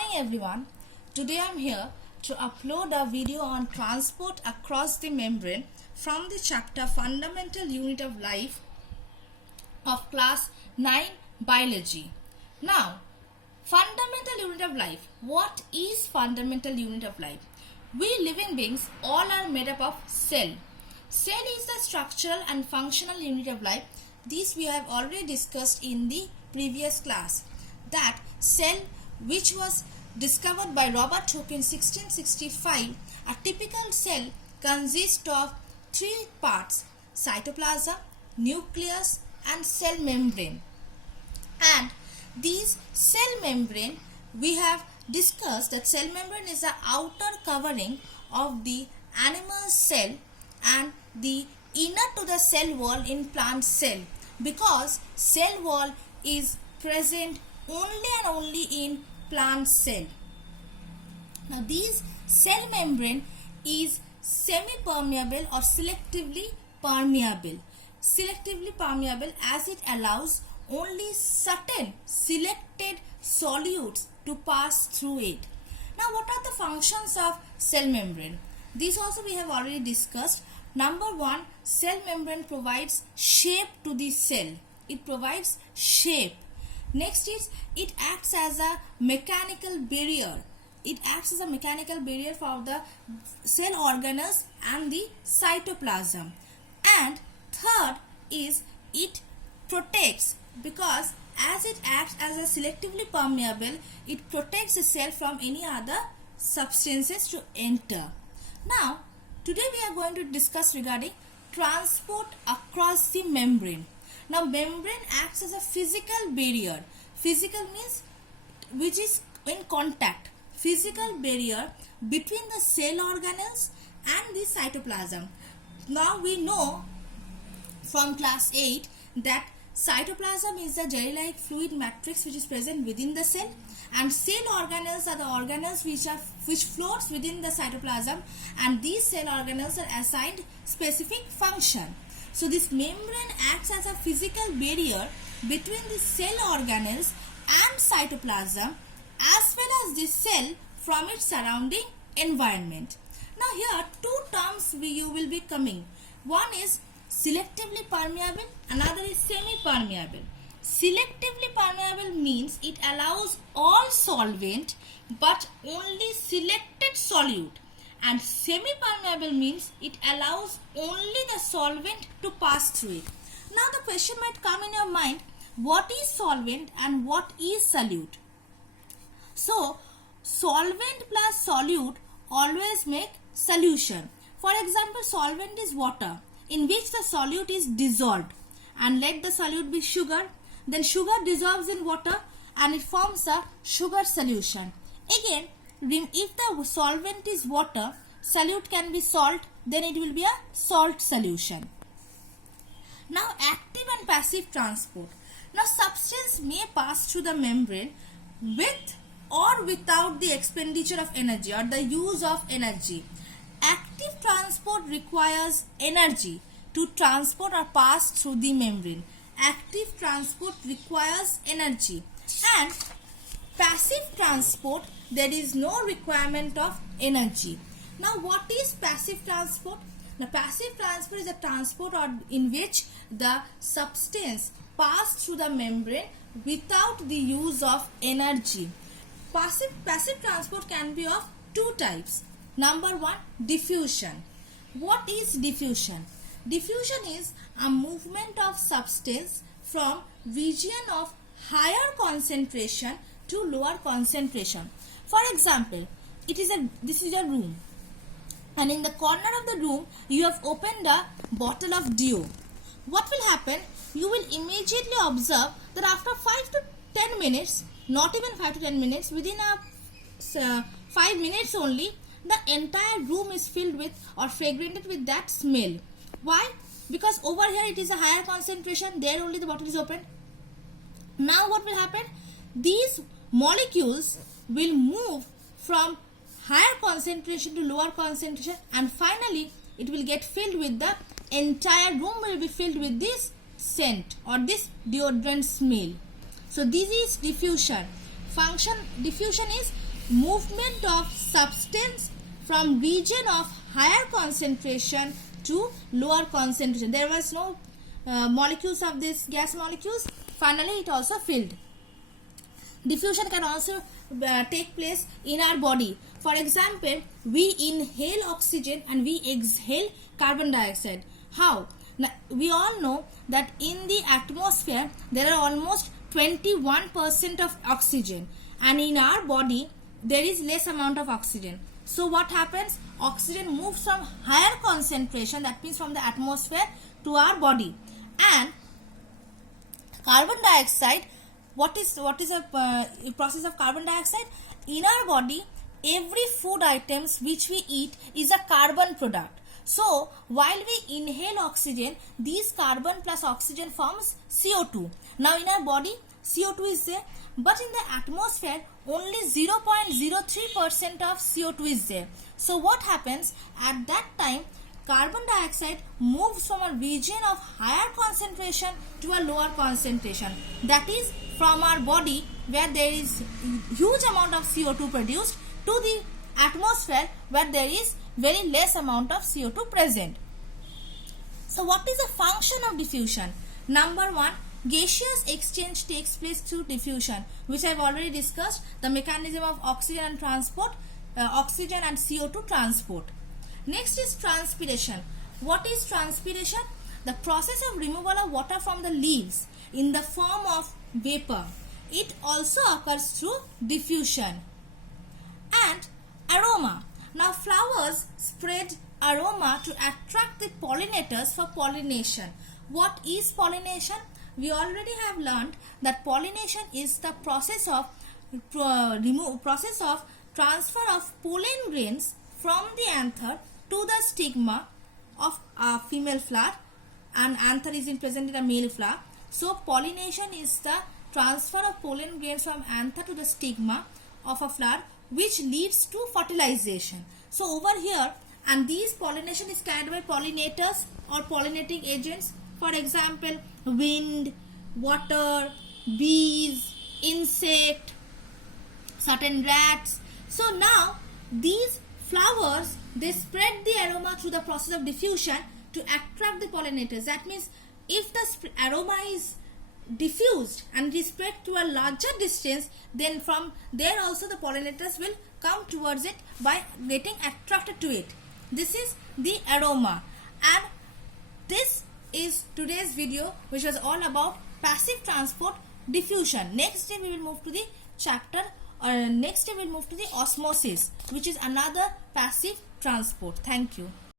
morning everyone. Today I am here to upload a video on transport across the membrane from the chapter Fundamental Unit of Life of class 9 Biology. Now, fundamental unit of life. What is fundamental unit of life? We living beings all are made up of cell. Cell is the structural and functional unit of life. This we have already discussed in the previous class. That cell, which was discovered by Robert Hooke in 1665, a typical cell consists of three parts: cytoplasm, nucleus and cell membrane. And these cell membrane, we have discussed that cell membrane is the outer covering of the animal cell and the inner to the cell wall in plant cell, because cell wall is present only and only in plant cell. Now these cell membrane is semi-permeable or selectively permeable. Selectively permeable as it allows only certain selected solutes to pass through it. Now what are the functions of cell membrane? These also we have already discussed. Number one, cell membrane provides shape to the cell. It provides shape. Next is it acts as a mechanical barrier. It acts as a mechanical barrier for the cell organelles and the cytoplasm. And third is it protects, because as it acts as a selectively permeable, it protects the cell from any other substances to enter. Now, today we are going to discuss regarding transport across the membrane. Now, membrane acts as a physical barrier. Physical means which is in contact. Physical barrier between the cell organelles and the cytoplasm. Now we know from class 8 that cytoplasm is the jelly-like fluid matrix which is present within the cell, and cell organelles are the organelles which floats within the cytoplasm, and these cell organelles are assigned specific function. So this membrane acts as a physical barrier between the cell organelles and cytoplasm, as well as the cell from its surrounding environment. Now here two terms you will be coming. One is selectively permeable, another is semi-permeable. Selectively permeable means it allows all solvent but only selected solute, and semi-permeable means it allows only the solvent to pass through it. Now the question might come in your mind, what is solvent and what is solute? So solvent plus solute always make solution. For example, solvent is water in which the solute is dissolved, and let the solute be sugar. Then sugar dissolves in water and it forms a sugar solution. Again, if the solvent is water, solute can be salt, then it will be a salt solution. Now active and passive transport. Now substance may pass through the membrane with or without the expenditure of energy or the use of energy. Active transport requires energy to transport or pass through the membrane. Active transport requires energy, and passive transport, there is no requirement of energy. Now what is passive transport? Now passive transport is a transport in which the substance passes through the membrane without the use of energy. Passive transport can be of two types. Number one, diffusion. What is diffusion? Diffusion is a movement of substance from region of higher concentration to lower concentration. For example, this is a room, and in the corner of the room you have opened a bottle of dew. What will happen? You will immediately observe that after 5 to 10 minutes, not even 5 to 10 minutes, within 5 minutes only, the entire room is filled with or fragmented with that smell. Why? Because over here it is a higher concentration, there only the bottle is opened. Now what will happen? These molecules will move from higher concentration to lower concentration, and finally it will get filled with the entire room will be filled with this scent or this deodorant smell. So this is diffusion. Diffusion is movement of substance from region of higher concentration to lower concentration. There was no molecules of this gas molecules. Finally, it also filled. Diffusion can also take place in our body. For example, we inhale oxygen and we exhale carbon dioxide. How? Now, we all know that in the atmosphere there are almost 21% of oxygen, and in our body there is less amount of oxygen. So what happens? Oxygen moves from higher concentration, that means from the atmosphere, to our body, and carbon dioxide. What is a process of carbon dioxide? In our body, every food items which we eat is a carbon product. So while we inhale oxygen, these carbon plus oxygen forms CO2. Now in our body, CO2 is there, but in the atmosphere only 0.03% of CO2 is there. So what happens at that time? Carbon dioxide moves from a region of higher concentration to a lower concentration. That is, from our body where there is huge amount of CO2 produced to the atmosphere where there is very less amount of CO2 present. So what is the function of diffusion? Number one, gaseous exchange takes place through diffusion, which I have already discussed, the mechanism of oxygen and transport, oxygen and CO2 transport. Next is transpiration. What is transpiration? The process of removal of water from the leaves in the form of vapor. It also occurs through diffusion. And aroma. Now flowers spread aroma to attract the pollinators for pollination. What is pollination? We already have learned that pollination is the process of transfer of pollen grains from the anther to the stigma of a female flower, and anther is present in a male flower. So pollination is the transfer of pollen grains from anther to the stigma of a flower, which leads to fertilization. So over here, and these pollination is carried by pollinators or pollinating agents. For example, wind, water, bees, insect, certain rats. So now these flowers, they spread the aroma through the process of diffusion to attract the pollinators. That means if the aroma is diffused and is spread to a larger distance, then from there also the pollinators will come towards it by getting attracted to it. This is the aroma, and this is today's video, which was all about passive transport, diffusion. Next day we will move to the chapter, or next day we will move to the osmosis, which is another passive transport. Thank you.